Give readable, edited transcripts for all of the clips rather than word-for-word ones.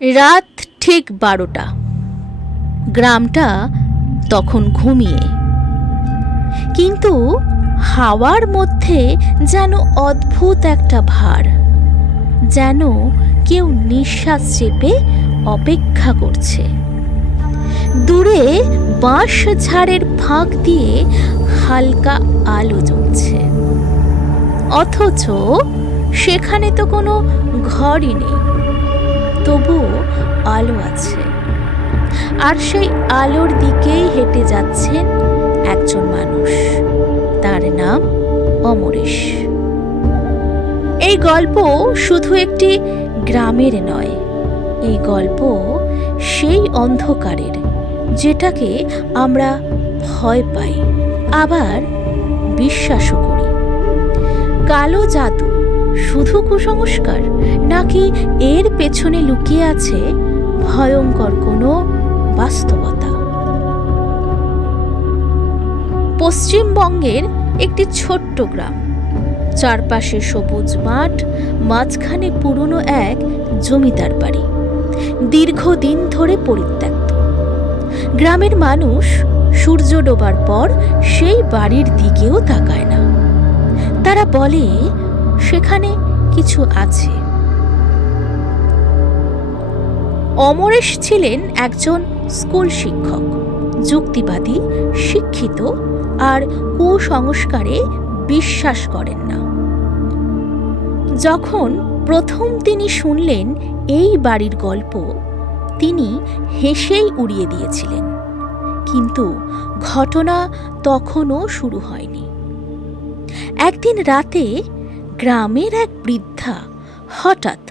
রাত ঠিক 12টা। গ্রামটা তখন ঘুমিয়ে, কিন্তু হাওয়ার মধ্যে যেন অদ্ভুত একটা ভার, যেন কেউ নিঃশ্বাস চেপে অপেক্ষা করছে। দূরে বাঁশ ঝাড়ের ফাঁক দিয়ে হালকা আলো জ্বলছে, অথচ সেখানে তো কোনো ঘরই নেই, তবুও আলো আছে। আর সেই আলোর দিকেই হেঁটে যাচ্ছেন একজন মানুষ, তার নাম অমরেশ। এই গল্প শুধু একটি গ্রামের নয়, এই গল্প সেই অন্ধকারের, যেটাকে আমরা ভয় পাই, আবার বিশ্বাসও করি। কালো জাদু শুধু কুসংস্কার, নাকি এর পেছনে লুকিয়ে আছে ভয়ঙ্কর কোনো বাস্তবতা? পশ্চিমবঙ্গের একটি ছোট্ট গ্রাম, চারপাশে সবুজ মাঠ, মাঝখানে পুরনো এক জমিদার বাড়ি, দীর্ঘদিন ধরে পরিত্যক্ত। গ্রামের মানুষ সূর্য ডোবার পর সেই বাড়ির দিকেও তাকায় না। তারা বলে সেখানে কিছু আছে। অমরেশ ছিলেন একজন স্কুল শিক্ষক, যুক্তিবাদী, শিক্ষিত, আর কুসংস্কারে বিশ্বাস করেন না। যখন প্রথম তিনি শুনলেন এই বাড়ির গল্প, তিনি হেসেই উড়িয়ে দিয়েছিলেন, কিন্তু ঘটনা তখনও শুরু হয়নি। একদিন রাতে গ্রামের এক বৃদ্ধা হঠাৎ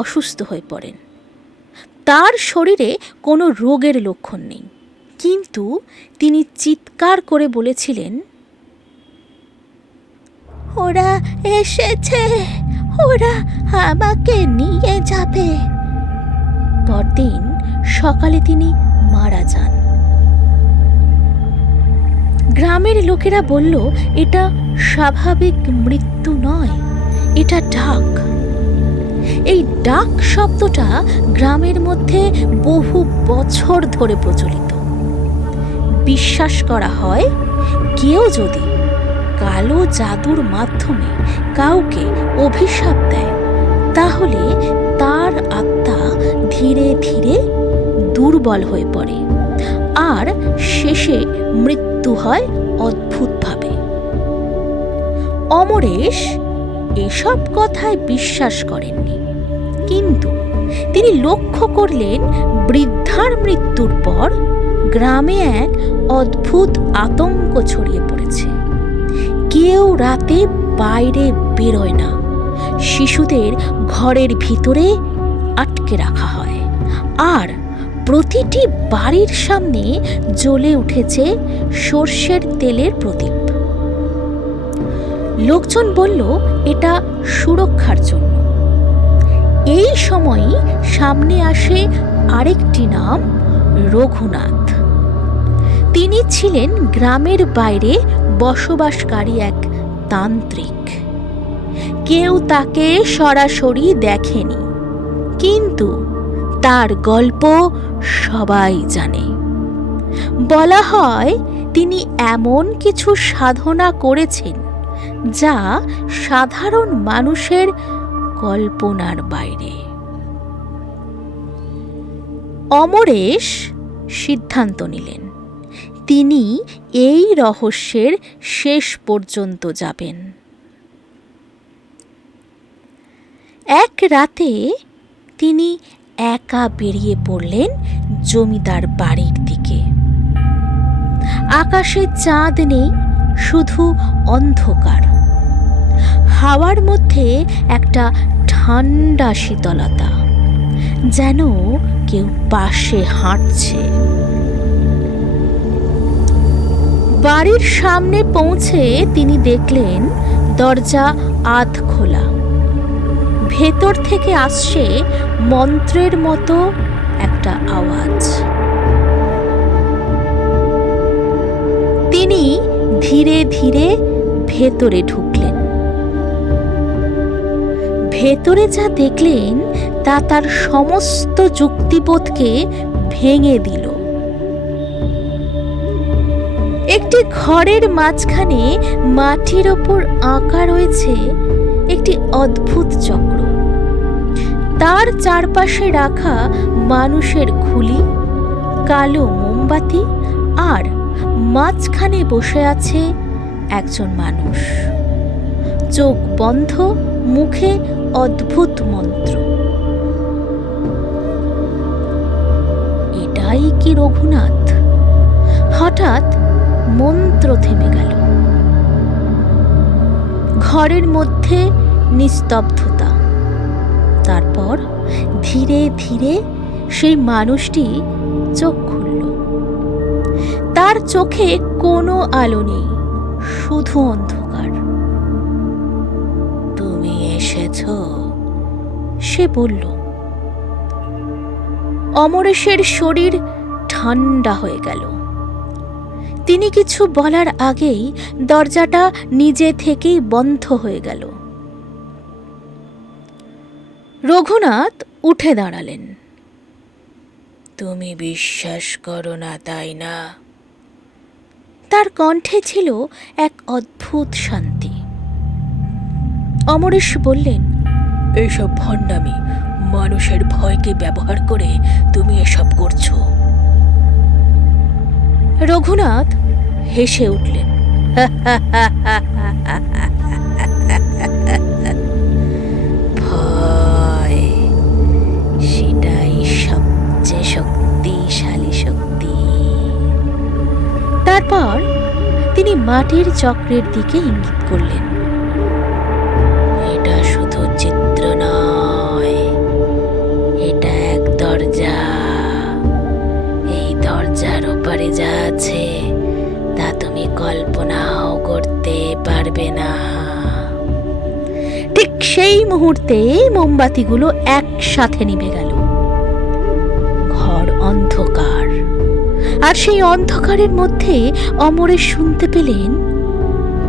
অসুস্থ হয়ে পড়েন। তার শরীরে কোনো রোগের লক্ষণ নেই, কিন্তু তিনি চিৎকার করে বলেছিলেন, ওরা এসেছে, ওরা আমাকে নিয়ে যাবে। পরদিন সকালে তিনি মারা যান। গ্রামের লোকেরা বলল, এটা স্বাভাবিক মৃত্যু নয়, এটা ডাক। এই ডাক শব্দটা গ্রামের মধ্যে বহু বছর ধরে প্রচলিত। বিশ্বাস করা হয়, কেউ যদি কালো জাদুর মাধ্যমে কাউকে অভিশাপ দেয়, তাহলে তার আত্মা ধীরে ধীরে দুর্বল হয়ে পড়ে, আর শেষে মৃত্যু হয় অদ্ভুতভাবে। অমরেশ এসব কথায় বিশ্বাস করেননি, কিন্তু তিনি লক্ষ্য করলেন বৃদ্ধার মৃত্যুর পর গ্রামে এক অদ্ভুত আতঙ্ক ছড়িয়ে পড়েছে। কেউ রাতে বাইরে বেরোয় না, শিশুদের ঘরের ভিতরে আটকে রাখা হয়, আর প্রতিটি বাড়ির সামনে জ্বলে উঠেছে সর্ষের তেলের প্রদীপ। লোকজন বলল এটা সুরক্ষার জন্য। এই সময়ই সামনে আসে আরেকটি নাম, রঘুনাথ। তিনি ছিলেন গ্রামের বাইরে বসবাসকারী এক তান্ত্রিক। কেউ তাকে সরাসরি দেখেনি, কিন্তু তার গল্প সবাই জানে। বলা হয় তিনি এমন কিছু সাধনা করেছেন যা সাধারণ মানুষের কল্পনার বাইরে। অমরেশ সিদ্ধান্ত নিলেন, তিনি এই রহস্যের শেষ পর্যন্ত যাবেন। এক রাতে তিনি একা বেরিয়ে পড়লেন জমিদার বাড়ির দিকে। আকাশে চাঁদ নেই, শুধু অন্ধকার। হাওয়ার মধ্যে একটা ঠান্ডা শীতলতা, যেন কেউ পাশে হাঁটছে। বাড়ির সামনে পৌঁছে তিনি দেখলেন দরজা আধ খোলা। ভেতর থেকে আসছে মন্ত্রের মতো একটা আওয়াজ। তিনি ধীরে ধীরে ভেতরে ঢুকলেন। ভেতরে যা দেখলেন তা তার সমস্ত যুক্তিবোধকে ভেঙে দিল। একটি ঘরের মাঝখানে মাটির ওপর আঁকা রয়েছে একটি অদ্ভুত চক্র। তার চারপাশে রাখা মানুষের খুলি, কালো মোমবাতি, আর মাঝখানে বসে আছে একজন মানুষ, চোখ বন্ধ, মুখে অদ্ভুত মন্ত্র। এটাই কি রঘুনাথ? হঠাৎ মন্ত্র থেমে গেল। ঘরের মধ্যে নিস্তব্ধতা। তারপর ধীরে ধীরে সেই মানুষটি চোখ খুলল। তার চোখে কোনো আলো নেই, শুধু অন্ধকার। তুমি এসেছ, সে বলল। অমরেশের শরীর ঠান্ডা হয়ে গেল। তিনি কিছু বলার আগেই দরজাটা নিজে থেকেই বন্ধ হয়ে গেল। রঘুনাথ উঠে দাঁড়ালেন। তুমি বিশ্বাস করো না, তাই না? তার কণ্ঠে ছিল এক অদ্ভুত শান্তি। অমরেশ বললেন, এইসব ভণ্ডামি, মানুষের ভয়কে ব্যবহার করে তুমি এসব করছো। রঘুনাথ হেসে উঠলেন। ভয়, সেটাই সবচেয়ে শক্তিশালী শক্তি। তারপর তিনি মাটির চক্রের দিকে ইঙ্গিত করলেন। এটা শুধু চিত্র নয়, এটা এক দরজা। এই দরজার ওপারে যা আছে তা তুমি কল্পনাও করতে পারবে না। ঠিক সেই মুহূর্তে মোমবাতিগুলো একসাথে নিভে গেল। ঘর অন্ধকার, আর সেই অন্ধকারের মধ্যে অমরেশ শুনতে পেলেন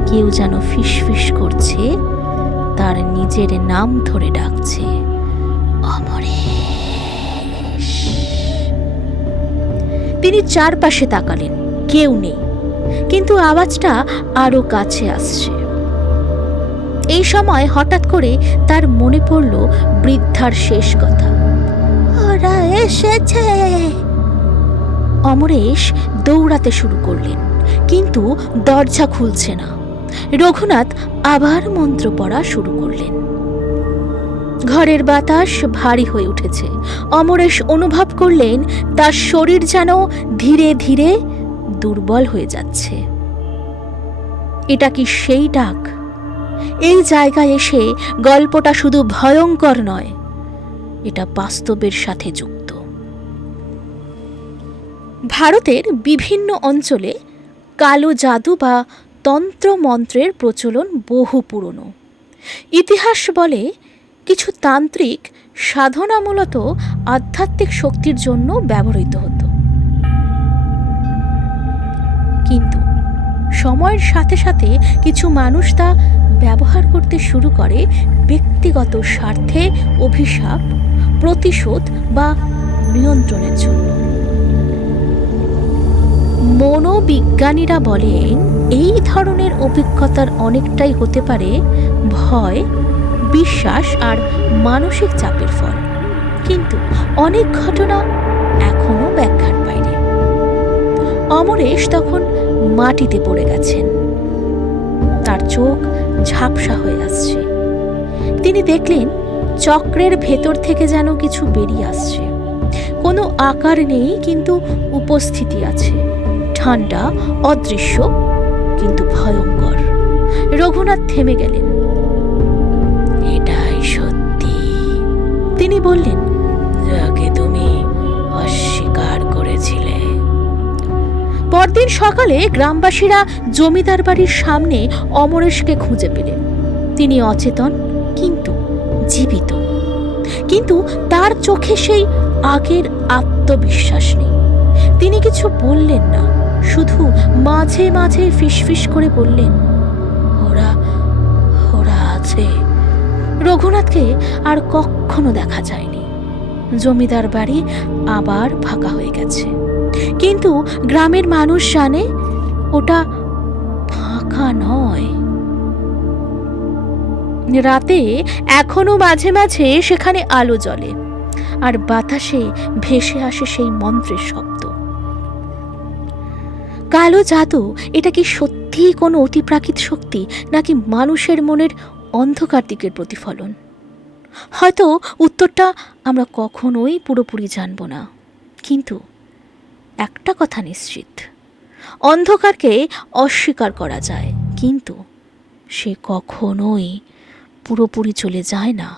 কেউ যেন ফিসফিস করছে, তার নিজের নাম ধরে ডাকছে, অমরেশ। তিনি চারপাশে তাকালেন, কেউ নেই, কিন্তু আওয়াজটা আরো কাছে আসছে। এই সময় হঠাৎ করে তার মনে পড়ল বৃদ্ধার শেষ কথা, ওরা এসেছে। অমরেশ দৌড়াতে শুরু করলেন, কিন্তু দরজা খুলছে না। রঘুনাথ আবার মন্ত্র পড়া শুরু করলেন। ঘরের বাতাস ভারী হয়ে উঠেছে। অমরেশ অনুভব করলেন তার শরীর যেন ধীরে ধীরে দুর্বল হয়ে যাচ্ছে। এটা কি সেই ডাক? এই জায়গায় এসে গল্পটা শুধু ভয়ঙ্কর নয়, এটা বাস্তবের সাথে যুক্ত। ভারতের বিভিন্ন অঞ্চলে কালো জাদু বা তন্ত্র মন্ত্রের প্রচলন বহু পুরনো। ইতিহাস বলে কিছু তান্ত্রিক সাধনা মূলত আধ্যাত্মিক শক্তির জন্য ব্যবহৃত হতো, কিন্তু সময়ের সাথে সাথে কিছু মানুষ তা ব্যবহার করতে শুরু করে ব্যক্তিগত স্বার্থে, অভিশাপ, প্রতিশোধ বা নিয়ন্ত্রণের জন্য। মনোবিজ্ঞানীরা বলেন এই ধরনের অভিজ্ঞতার অনেকটাই হতে পারে ভয়, বিশ্বাস আর মানসিক চাপের ফল, কিন্তু অনেক ঘটনা এখনো ব্যাখ্যার বাইরে। অমরেশ তখন মাটিতে পড়ে গেছেন, তার চোখ ঝাপসা হয়ে আসছে। তিনি দেখলেন চক্রের ভেতর থেকে যেন কিছু বেরিয়ে আসছে। কোনো আকার নেই, কিন্তু উপস্থিতি আছে, ঠান্ডা, অদৃশ্য, কিন্তু ভয়ঙ্কর। রঘুনাথ থেমে গেলেন। এটাই সত্যি, তিনি বললেন, যাকে তুমি অস্বীকার করেছিলে। পরদিন সকালে গ্রামবাসীরা জমিদার বাড়ির সামনে অমরেশকে খুঁজে পেলেন। তিনি অচেতন কিন্তু জীবিত, কিন্তু তার চোখে সেই আগের আত্মবিশ্বাস নেই। তিনি কিছু বললেন না, শুধু মাঝে মাঝে ফিসফিস করে বললেন, ওরা ওরা আছে। রঘুনাথকে আর কখনো দেখা যায়নি। জমিদার বাড়ি আবার ফাঁকা হয়ে গেছে, কিন্তু গ্রামের মানুষ জানে ওটা ফাঁকা নয়। রাতে এখনো মাঝে মাঝে সেখানে আলো জ্বলে, আর বাতাসে ভেসে আসে সেই মন্ত্রের শব্দ। কালো জাদু এটা কি সত্যিই কোনো অতিপ্রাকৃত শক্তি, নাকি মানুষের মনের অন্ধকার দিকের প্রতিফলন? হয়তো উত্তরটা আমরা কখনোই পুরোপুরি জানব না, কিন্তু একটা কথা নিশ্চিত, অন্ধকারকে অস্বীকার করা যায়, কিন্তু সে কখনোই পুরোপুরি চলে যায় না।